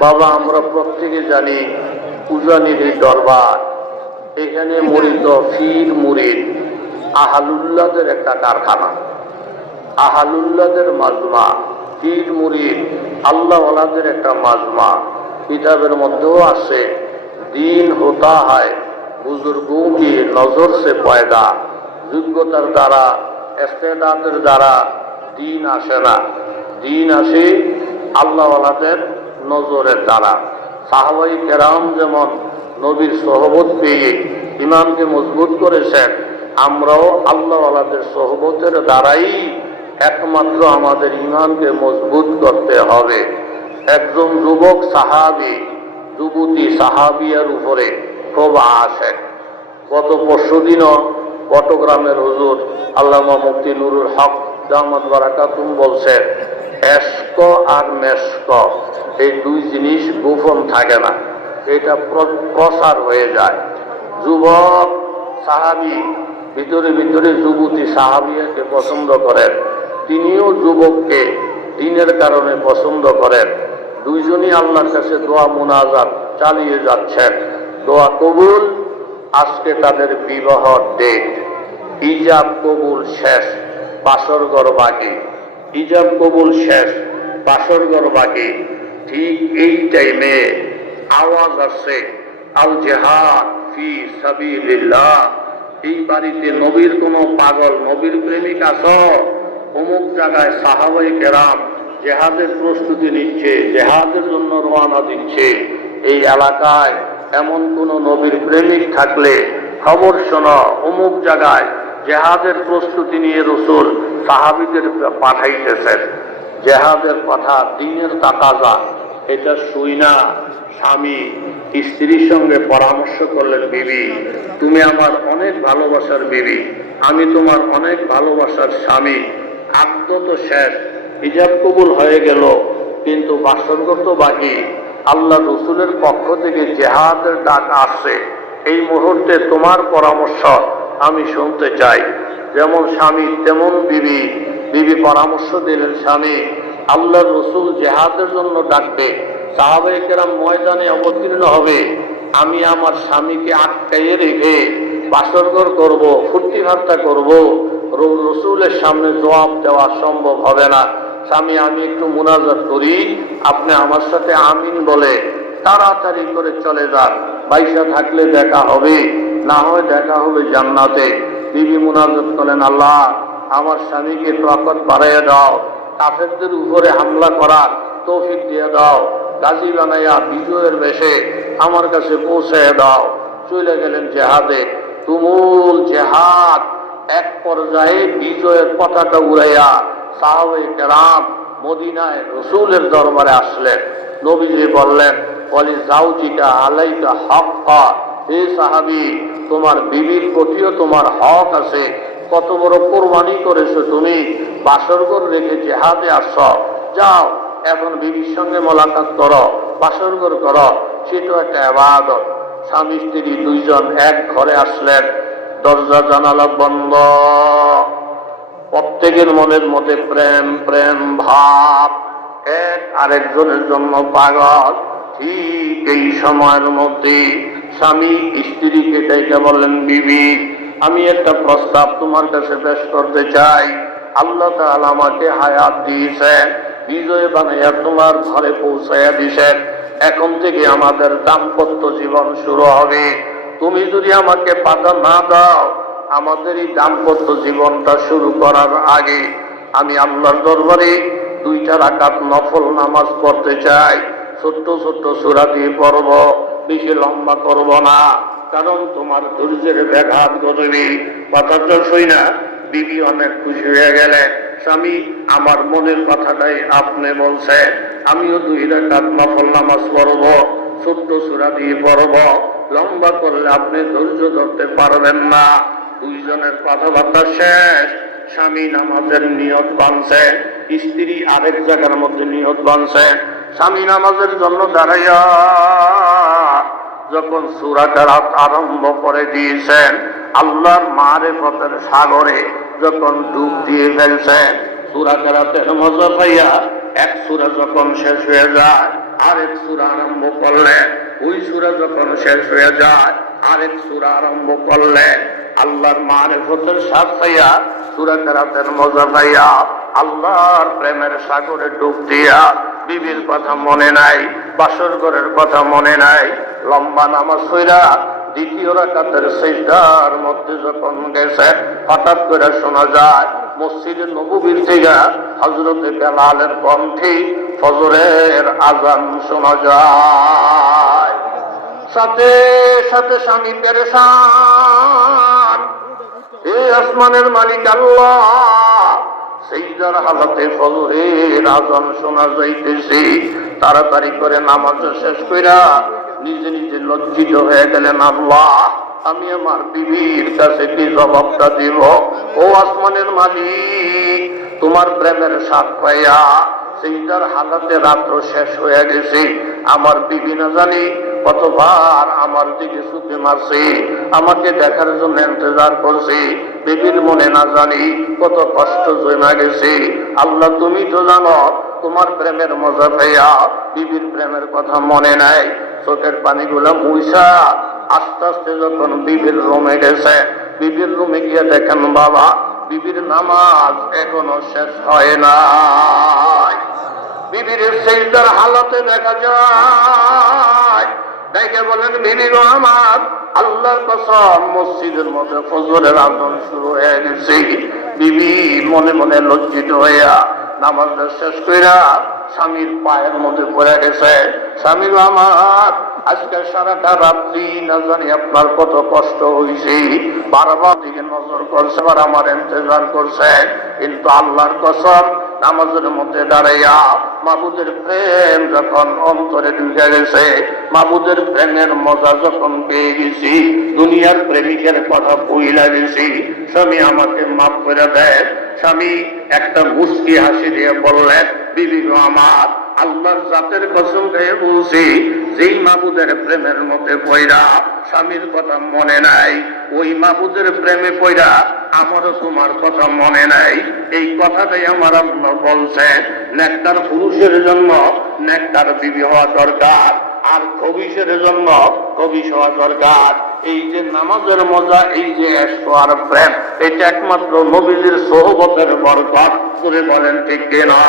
বাবা, আমরা প্রত্যেকে জানি উজানির দরবার। এখানে মরিত ফির মুরিদ, আহালুল্লাদের একটা কারখানা। আহালুল্লাদের মাজমা, পীর মুরিদ, আল্লাহওয়ালাদের একটা মাজমা। কিতাবের মধ্যেও আছে, দিন হতা হয় বুজুর্গোं নজর সে পয়দা। যোগ্যতার দ্বারা এস্তেদাতের দ্বারা দিন আসে না। দিন আসে আল্লাহওয়ালাদের নজরের দ্বারা। সাহাবাই কেরাম যেমন নবীর সহবত পেয়ে ইমামকে মজবুত করেছেন, আমরাও আল্লাহওয়ালাদের সহবতের দ্বারাই একমাত্র আমাদের ইমানকে মজবুত করতে হবে। একজন যুবক সাহাবি, যুবতী সাহাবিয়ার উপরে খুব আসেন গত পরশু দিনও চট্টগ্রামের হুজুর আল্লামা মুফতি নুরুল হক জামাত বারাকাতুম বলছেন এস্ক আর মেস্ক এই দুই জিনিস গোপন থাকে না। এটা প্রসার হয়ে যায়। যুবক, সাহাবি, ভিতরে ভিতরে যুবতী সাহাবিয়াকে পছন্দ করেন। তিনিও যুবককে দিনের কারণে পছন্দ করেন। দুইজনই আল্লাহর কাছে দোয়া মুনাজাত চালিয়ে যাচ্ছেন। দোয়া কবুল, আজকে তাদের বিবাহ ডেট ইজাব কবুল শেষ বাসরগর বাকি। ইজাব কবুল শেষ বাসরগর বাকি। ঠিক এই টাইমে আওয়াজ আসছে আল জেহাদ এই বাড়িতে নবীর কোন পাগল, নবীর প্রেমিক আস। অমুক জায়গায় সাহাবাই কেরাম জেহাদের প্রস্তুতি নিচ্ছে, জেহাদের জন্য রওনা দিচ্ছে। এই এলাকায় এমন কোন নবীর প্রেমিক থাকলে খবর শোনো, অমুক জায়গায় জেহাদের প্রস্তুতি নিয়ে রসুল সাহাবিদের পাঠাইতেছেন। জেহাদের কথা, দিনের তাকাজা এটা শুই না, স্বামী। স্ত্রীর সঙ্গে পরামর্শ করলেন, বিবি, তুমি আমার অনেক ভালোবাসার বিবি। আমি তোমার অনেক ভালোবাসার স্বামী। আত্ম তো শেষ। হিজাব কবুল হয়ে গেল, কিন্তু বাসরগত তো বাকি। আল্লাহ রসুলের পক্ষ থেকে জেহাদের ডাক আসছে। এই মুহূর্তে তোমার পরামর্শ আমি শুনতে চাই। যেমন স্বামী, তেমন বিবি। বিবি পরামর্শ দিলেন, স্বামী আল্লাহ রসুল জেহাদের জন্য ডাকবে। সাহাবাই কেরাম ময়দানে অবতীর্ণ হবে। আমি আমার স্বামীকে আটকাইয়ে রেখে বাসরঘর করব ফুর্তি ফার্তা করব। রসুলের সামনে জবাব দেওয়া সম্ভব হবে না। স্বামী, আমি একটু মুনাজাত করি। আপনি আমার সাথে আমিন বলে তাড়াতাড়ি করে চলে যান। পয়সা থাকলে দেখা হবে, না হয় দেখা হবে জান্নাতে। বিবি মুনাজাত করেন আল্লাহ আমার স্বামীকে তকত বাড়াইয়া দাও, কাফেরদের উপরে হামলা করার তৌফিক দিয়ে দাও, গাজী বানাইয়া বিজয়ের বেশে আমার কাছে পৌঁছে দাও। চলে গেলেন জেহাদে। তুমুল জেহাদ, এক পর্যায়ে বিজয়ের পতাকা উড়াইয়া সাহাবে কেরাম মদিনায় রসুলের দরবারে আসলেন। নবীজি বললেন বলি জাউজিকা আলাইকা হক হে সাহাবি, তোমার বিবির প্রতিও তোমার হক আছে। কত বড় কোরবানি করেছ তুমি? বাসরগর রেখে জেহাদে আস। যাও, এখন বিবির সঙ্গে মোলাকাত করো বাসরগর করো। সেটা একটা আবাদত। স্বামী স্ত্রী দুইজন এক ঘরে আসলেন। দরজা জানালা বন্ধ। প্রত্যেকের মনের মধ্যে প্রেম প্রেম ভাব। এক আরেকজনের জন্য পাগল। ঠিক এই সময়ের মধ্যে স্বামী স্ত্রীকে ডেকে বললেন, বিবি আমি একটা প্রস্তাব তোমার কাছে পেশ করতে চাই। আল্লাহ আমাকে হায়াত দিয়েছেন, বিজয় বানাইয়া তোমার ঘরে পৌঁছাইয়া দিয়েছেন। এখন থেকে আমাদের দাম্পত্য জীবন শুরু হবে। তুমি যদি আমাকে বাধা না দাও, আমাদের এই দাম্পত্য জীবনটা শুরু করার আগে আমি আল্লাহর দরবারে দুইটা রাকাত নফল নামাজ পড়তে চাই। ছোট্ট ছোট্ট সুরা দিয়ে পড়ব, বেশি লম্বা করব না। কারণ তোমার ধৈর্যের ব্যাঘাত ঘটবে কথাটা শুই না, বিবি অনেক খুশি হয়ে গেলেন। স্বামী, আমার মনের কথাটাই আপনি বলছেন। আমিও দুই রাকাত নফল নামাজ পড়ব, ছোট্ট সুরা দিয়ে পড়ব। লম্বা করলে আপনি ধৈর্য ধরতে পারবেন না। দুইজনের কথাবার্তা শেষ। স্বামী নামাজের নিয়ত বানছে স্ত্রী আরেক জায়গার মধ্যে নিয়ত বানছে স্বামী নামাজের জন্য দাঁড়াইয়া যখন সুরাটা রাত আরম্ভ করে দিয়েছেন, আল্লাহর মারে পথের সাগরে যখন ডুব দিয়ে ফেলছেন সুরা কেরাতের মজা পাইয়া এক সুরা যখন শেষ হয়ে যায়, আরেক সুরা আরম্ভ করলেন। ওই সুরা যখন শেষ হয়ে যায়, আরেক সুরা আরম্ভ করলেন। আল্লাহর মারেফতের সাথ পাইয়া সুরা কেরাতের মজা পাইয়া আল্লাহর প্রেমের সাগরে ডুব দিয়া, বিবির কথা মনে নাই, বাসর ঘরের কথা মনে নাই লম্বা নামাজ হইরা দ্বিতীয় রাকাতের সেজদার মধ্যে যখন গেছে, হঠাৎ করে শোনা যায় মসজিদের নবীর থেকে হজরতে বেলালের কণ্ঠে ফজরের আজান শোনা যায়। সাথে সাথে স্বামী পেরেশান। হে আসমানের মালিক আল্লাহ। সেইদার হালতে ফজরের আজান শোনা যাইতেছে। তাড়াতাড়ি করে নামাজ শেষ কইরা নিজে নিজে লজ্জিত হয়ে গেলেন, আল্লাহ, আমি আমার বিবির কাছে কি জবাবটা দিব? ও আসমানের মালিক, তোমার প্রেমের সাথ পাইয়া সেইটার হালাতে রাত্র শেষ হয়ে গেছে। আমার বিবি না জানি কতবার আমার দিকে চুপে মারছে, আমাকে দেখার জন্য ইন্তজার করছে। বিবির মনে না জানি কত কষ্ট জমা গেছে। আল্লাহ, তুমি তো জানো, তোমার প্রেমের মজা পাইয়া বিবির প্রেমের কথা মনে নাই। চোখের পানিগুলো মুইসা আস্তে আস্তে যখন বিবির রুমে গেছে, বিবির রুমে গিয়ে দেখেন, বাবা, বিবির নামাজ এখনও শেষ হয় না বিবির সেইটার হালতে দেখা যায়। দেখে বলেন বিবির আমার, আল্লাহর কসম, মসজিদের মধ্যে ফজরের আন্দোলন শুরু হয়ে গেছে। বিবি মনে মনে লজ্জিত হইয়া নামাজটা শেষ কইরা স্বামীর পায়ের মধ্যে পড়ে গেছে। স্বামী আমার, আজকে সারাটা রাত্রি না জানি আপনার কত কষ্ট হয়েছে বারবার দিকে নজর করছে, আবার আমার ইন্তজার করছে। কিন্তু আল্লাহর কসম, নামাজের মধ্যে দাঁড়াইয়া মাবুদের প্রেম যখন অন্তরে ঢুকে গেছে, মাবুদের প্রেমের মজা যখন পেয়ে গেছি, দুনিয়ার প্রেমিকের কথা বইলা গেছি, স্বামী আমাকে মাফ করে দেয়। স্বামী একটা মুস্কি হাসি দিয়ে বললেন গো আমার আল্লাহর জাতের কসম খেয়ে বলছি, যেই মাবুদের প্রেমের মধ্যে পয়রা স্বামীর কথা মনে নাই, ওই মাবুদের প্রেমে পয়রা আমারও তোমার কথা মনে নাই। এই কথাটাই আমার আল্লাহ বলছেন নেকটার পুরুষের জন্য নেকটার বিবি হওয়া দরকার, আর কবিশের জন্য কবিশ হওয়া দরকার। এই যে নামাজের মজা, এই যে আর প্রেম, এটা একমাত্র নবীজির সোহবতের বরকত। করে বলেন ঠিক কিনা?